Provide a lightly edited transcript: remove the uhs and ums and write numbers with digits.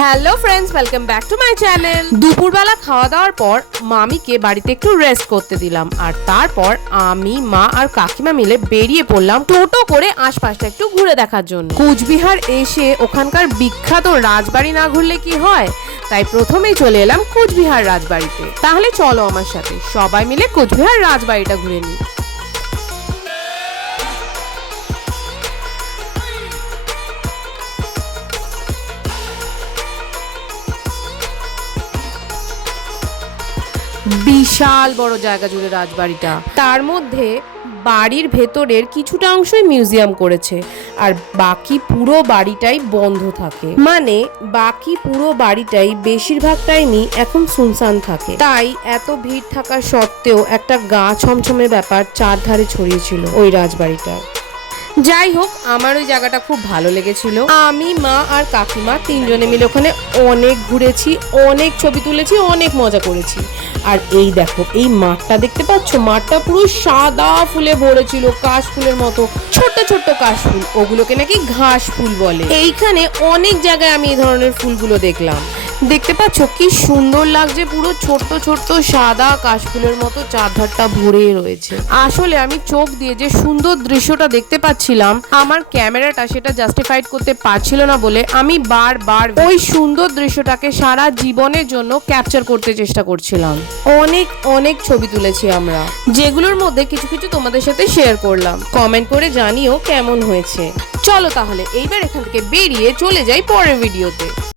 Hello friends, welcome back to my channel. দুপুরবেলা খাওয়া দাওয়ার পর মামিকে বাড়িতে একটু রেস্ট করতে দিলাম, আর তারপর আমি, মা আর কাকিমা মিলে বেরিয়ে পড়লাম টোটো করে আশপাশটা একটু ঘুরে দেখার জন্য। কোচবিহার এসে ওখানকার বিখ্যাত রাজবাড়ি না ঘুরলে কি হয়, তাই প্রথমেই চলে এলাম কোচবিহার রাজবাড়িতে। তাহলে চলো আমার সাথে সবাই মিলে কোচবিহার রাজবাড়িটা ঘুরে নিই। বিশাল বড় জায়গা জুড়ে রাজবাড়িটা, তার মধ্যে বাড়ির ভেতরের কিছুটা অংশই মিউজিয়াম করেছে, আর বাকি পুরো বাড়িটাই বন্ধ থাকে। মানে বাকি পুরো বাড়িটাই বেশিরভাগ টাইমই এখন সুনসান থাকে। তাই এত ভিড় থাকা সত্ত্বেও একটা গা ছমছমে ব্যাপার চারধারে ছড়িয়েছিল ওই রাজবাড়িটা। যাই হোক, আমার ওই জায়গাটা খুব ভালো লেগেছিল। আমি, মা আর কাকিমা তিনজনে মিলে ওখানে অনেক ঘুরেছি, অনেক ছবি তুলেছি, অনেক মজা করেছি। আর এই দেখো, এই মাঠটা দেখতে পাচ্ছ, মাঠটা পুরো সাদা ফুলে ভরেছিল, কাশ ফুলের মতো, ছোট্ট ছোট্ট কাশ ফুল, ওগুলোকে নাকি ঘাস ফুল বলে। এইখানে অনেক জায়গায় আমি এই ধরনের ফুলগুলো দেখলাম। দেখতে পাচ্ছ কি সুন্দর লাগছে, পুরো ছোট্ট ছোট্ট সাদা কাশফুলের মতো চারধারটা ভরে রয়েছে। আসলে আমি চোখ দিয়ে যে সুন্দর দৃশ্যটা দেখতে পাচ্ছিলাম, আমার ক্যামেরাটা সেটা জাস্টিফাইড করতে পারছিল না বলে আমি বারবার ওই সুন্দর দৃশ্যটাকে সারা জীবনের জন্য ক্যাপচার করতে চেষ্টা করছিলাম। অনেক অনেক ছবি তুলেছি আমরা, যেগুলোর মধ্যে কিছু কিছু তোমাদের সাথে শেয়ার করলাম। কমেন্ট করে জানিও কেমন হয়েছে। চলো তাহলে এইবার এখান থেকে বেরিয়ে চলে যাই পরের ভিডিওতে।